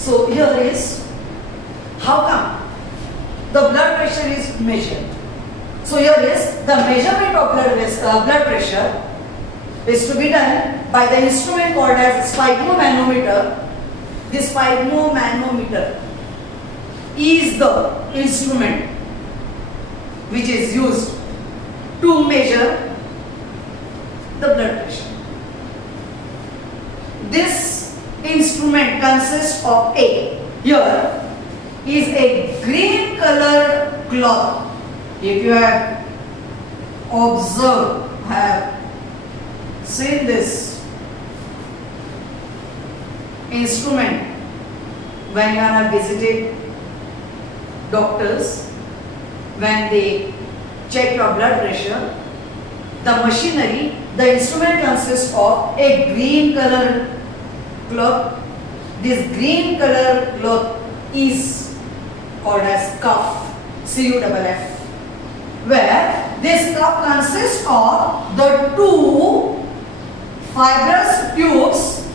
So here is how come the blood pressure is measured. So here is the measurement of blood pressure is to be done by the instrument called as sphygmomanometer. This sphygmomanometer is the instrument which is used to measure the blood pressure. This instrument consists of here is a green colored cloth. If you have observed, have seen this instrument when you have visited doctors, when they check your blood pressure, the machinery, the instrument consists of a green colored cloth. This green colored cloth is called as cuff, cuff, where this cuff consists of the two fibrous tubes.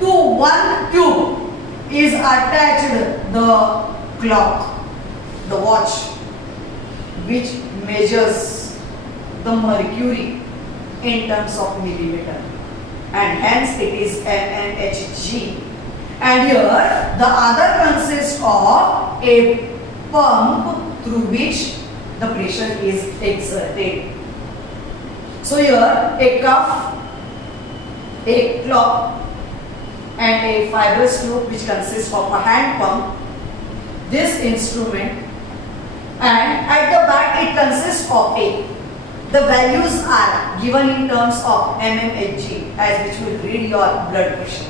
To one tube is attached the clock, the watch, which measures the mercury in terms of millimeter, and hence it is mmHg. And here the other consists of a pump through which the pressure is exerted. So here a cuff, a clock, and a fibrous tube which consists of a hand pump, this instrument, and at the back it consists of the values are given in terms of mmHg, as which will read your blood pressure.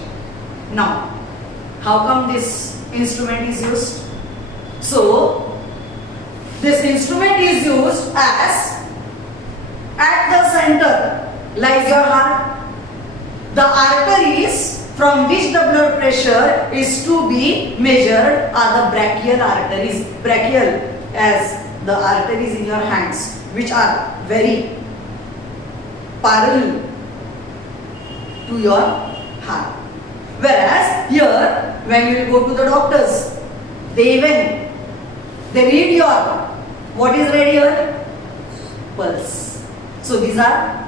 Now, how come this instrument is used? So, this instrument is used as at the center lies your heart. The arteries from which the blood pressure is to be measured are the brachial arteries. Brachial as the arteries in your hands, which are very parallel to your heart. Whereas here, when you will go to the doctors, they read your, what is read here? Pulse. So these are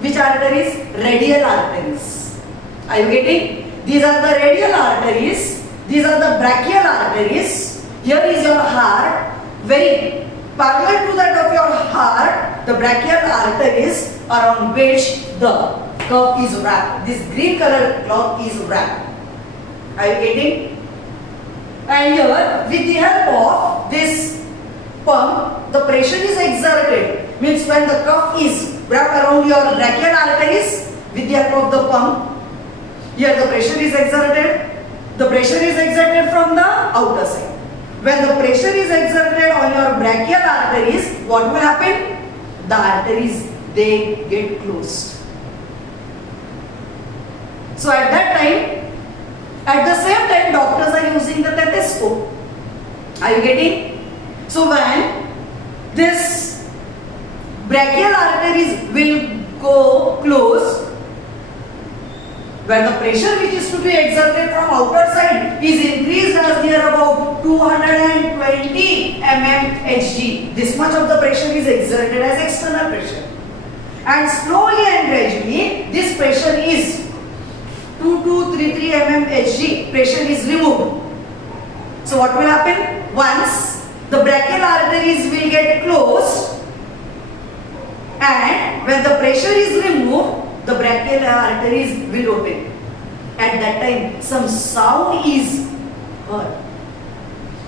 which arteries? Radial arteries. Are you getting? These are the radial arteries. These are the brachial arteries. Here is your heart. Very parallel to that of your heart, the brachial arteries around which the cuff is wrapped. This green colored cloth is wrapped. Are you getting? And here, with the help of this pump, the pressure is exerted. Means when the cuff is wrapped around your brachial arteries, with the help of the pump, here the pressure is exerted. The pressure is exerted from the outer side. When the pressure is exerted on your brachial arteries, what will happen? The arteries, they get closed. So at that time, at the same time, doctors are using the stethoscope. Are you getting? So when this brachial arteries will go close, when the pressure which is to be exerted from outer side is increased as near about 220 mmHg. This much of the pressure is exerted as external pressure. And slowly and gradually, this pressure is 2233 mmHg. Pressure is removed. So what will happen? Once the brachial arteries will get closed, and when the pressure is removed, the brachial arteries will open. At that time, some sound is heard.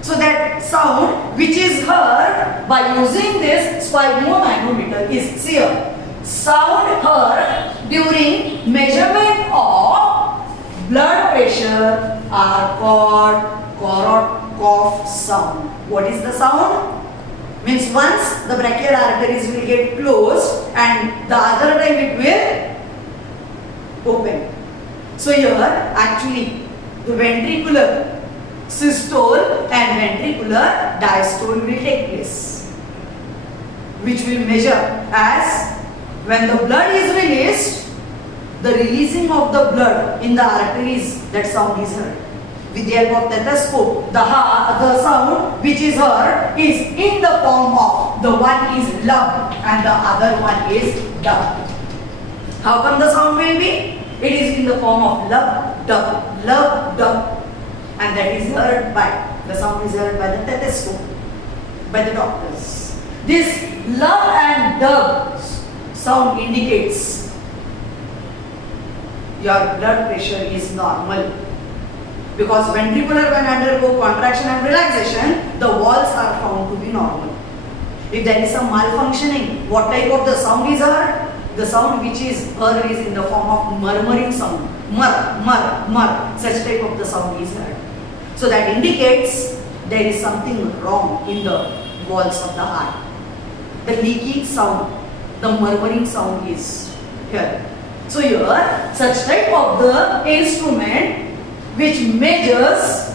So that sound which is heard by using this sphygmomanometer is here. Sound heard during measurement of blood pressure are called Korotkoff sound. What is the sound? Means once the brachial arteries will get closed and the other time it will open. So here actually the ventricular systole and ventricular diastole will take place, which will measure as when the blood is released, the releasing of the blood in the arteries, that sound is heard. With the help of stethoscope, the sound which is heard is in the form of, the one is lub and the other one is dub. How come the sound will be? It is in the form of lub, dub, and that is heard by, the sound is heard by the stethoscope, by the doctors. This lub and dub sound indicates your blood pressure is normal. Because ventricular when undergo contraction and relaxation, the walls are found to be normal. If there is some malfunctioning, what type of the sound is heard? The sound which is heard is in the form of murmuring sound. Mur. Such type of the sound is heard. So that indicates there is something wrong in the walls of the heart. The leaky sound, the murmuring sound is here. So here, such type of the instrument which measures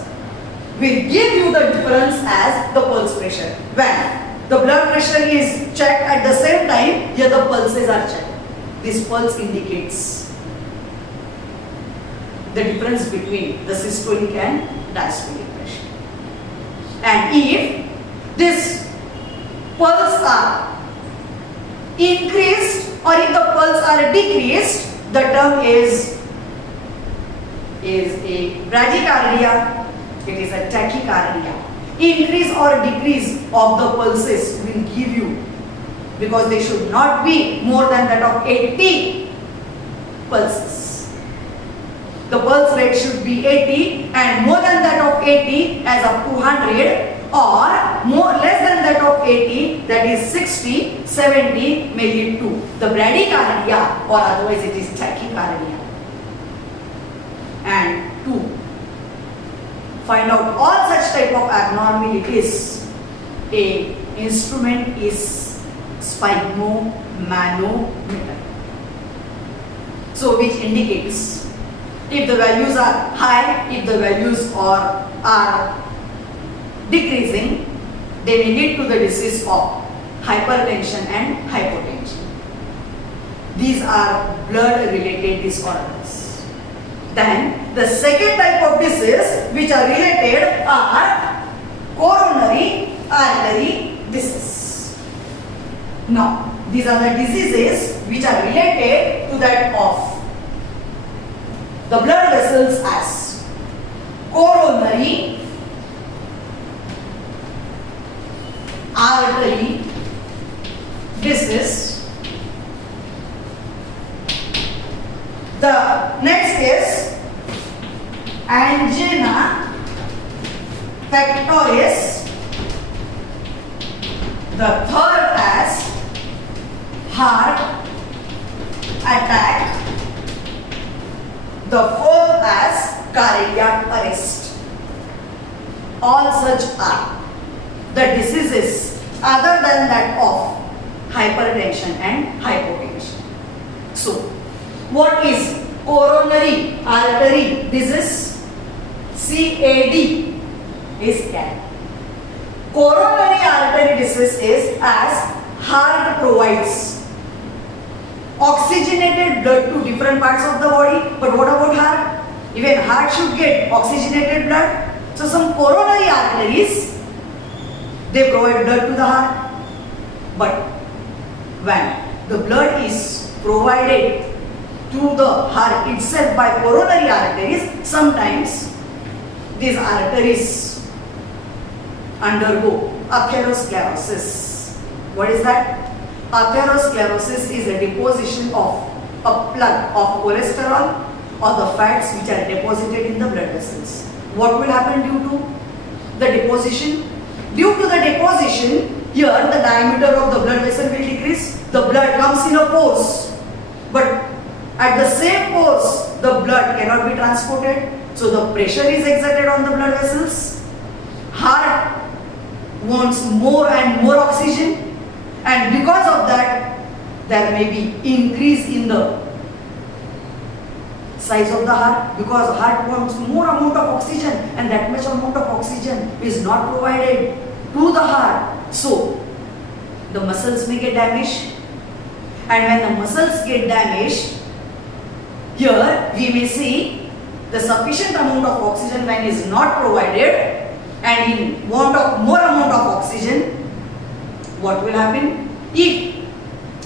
will give you the difference as the pulse pressure. When the blood pressure is checked at the same time, here the pulses are checked. This pulse indicates the difference between the systolic and diastolic pressure. And if this pulse are increased or if the pulse are decreased, the term is a bradycardia, it is a tachycardia. Increase or decrease of the pulses will give you, because they should not be more than that of 80 pulses. The pulse rate should be 80 and more than that of 80 as up to 100, or more less than that of 80, that is 60, 70 may lead to the bradycardia, or otherwise it is tachycardia. And to find out all such type of abnormalities, a instrument is sphygmomanometer. So which indicates if the values are high, if the values are decreasing, they may lead to the disease of hypertension and hypotension. These are blood related disorders. Then the second type of disease which are related are coronary artery disease. Now these are the diseases which are related to that of the blood vessels as coronary artery disease. The next is angina pectoris. The third as heart attack. The fourth as cardiac arrest. All such are the diseases other than that of hypertension and hypotension. So, what is coronary artery disease? CAD is CAD. Coronary artery disease is as heart provides oxygenated blood to different parts of the body. But what about heart? Even heart should get oxygenated blood. So some coronary arteries, they provide blood to the heart. But when the blood is provided to the heart itself by coronary arteries, sometimes these arteries undergo atherosclerosis. What is that? Atherosclerosis is a deposition of a plug of cholesterol or the fats which are deposited in the blood vessels. What will happen due to the deposition? Due to the deposition, here the diameter of the blood vessel will decrease. The blood comes in a pores, but at the same pores, the blood cannot be transported. So the pressure is exerted on the blood vessels. Heart wants more and more oxygen, and because of that, there may be increase in the size of the heart, because heart wants more amount of oxygen, and that much amount of oxygen is not provided to the heart. So the muscles may get damaged, and when the muscles get damaged, here we may see the sufficient amount of oxygen when is not provided and in want of more amount of oxygen, what will happen? If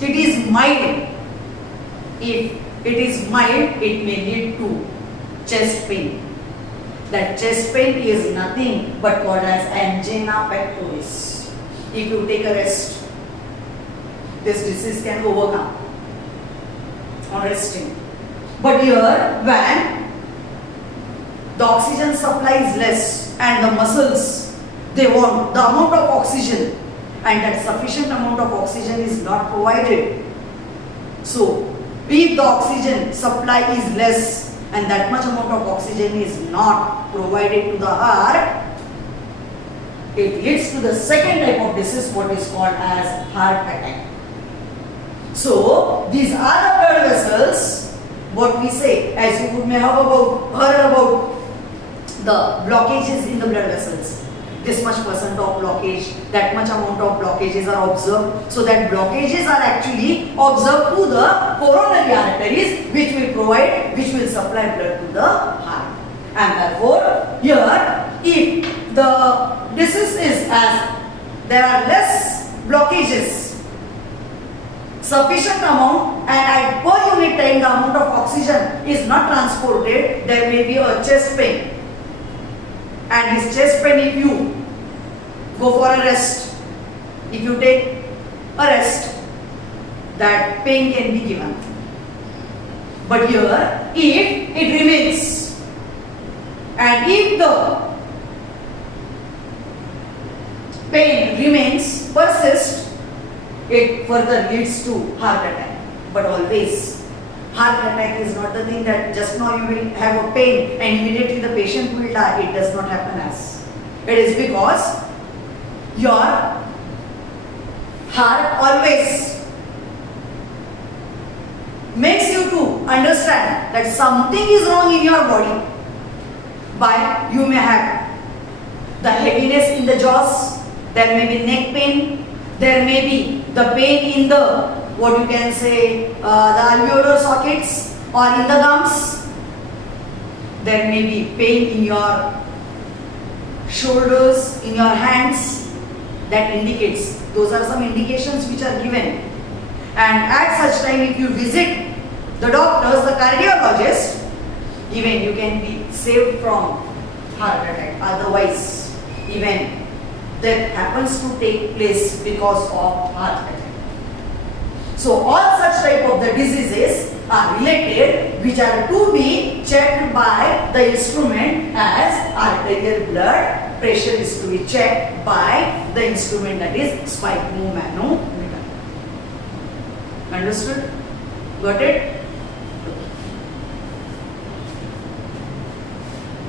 it is mild, it may lead to chest pain. That chest pain is nothing but called as angina pectoris. If you take a rest, this disease can overcome on resting. But here, when the oxygen supply is less and the muscles, they want the amount of oxygen and that sufficient amount of oxygen is not provided. So, if the oxygen supply is less and that much amount of oxygen is not provided to the heart, it leads to the second type of disease, what is called as heart attack. So, these are the blood vessels, what we say, as you may have heard about the blockages in the blood vessels. This much percent of blockage, that much amount of blockages are observed. So that blockages are actually observed to the coronary arteries, which will supply blood to the heart. And therefore, here, if the disease is as there are less blockages, sufficient amount, and at per unit time the amount of oxygen is not transported, there may be a chest pain. And this chest pain, if you go for a rest, if you take a rest, that pain can be given. But here, if it remains, and if the pain remains, persists, it further leads to heart attack. But always, heart attack is not the thing that just now you will have a pain and immediately the patient will die. It does not happen as. It is because your heart always makes you to understand that something is wrong in your body. By you may have the heaviness in the jaws, there may be neck pain, there may be the pain in the, what you can say, the alveolar sockets or in the gums. There may be pain in your shoulders, in your hands. That indicates, those are some indications which are given. And at such time, if you visit the doctors, the cardiologist, even you can be saved from heart attack. Otherwise, even that happens to take place because of heart attack. So all such type of the diseases are related, which are to be checked by the instrument as arterial blood pressure is to be checked by the instrument, that is sphygmomanometer. Understood? Got it?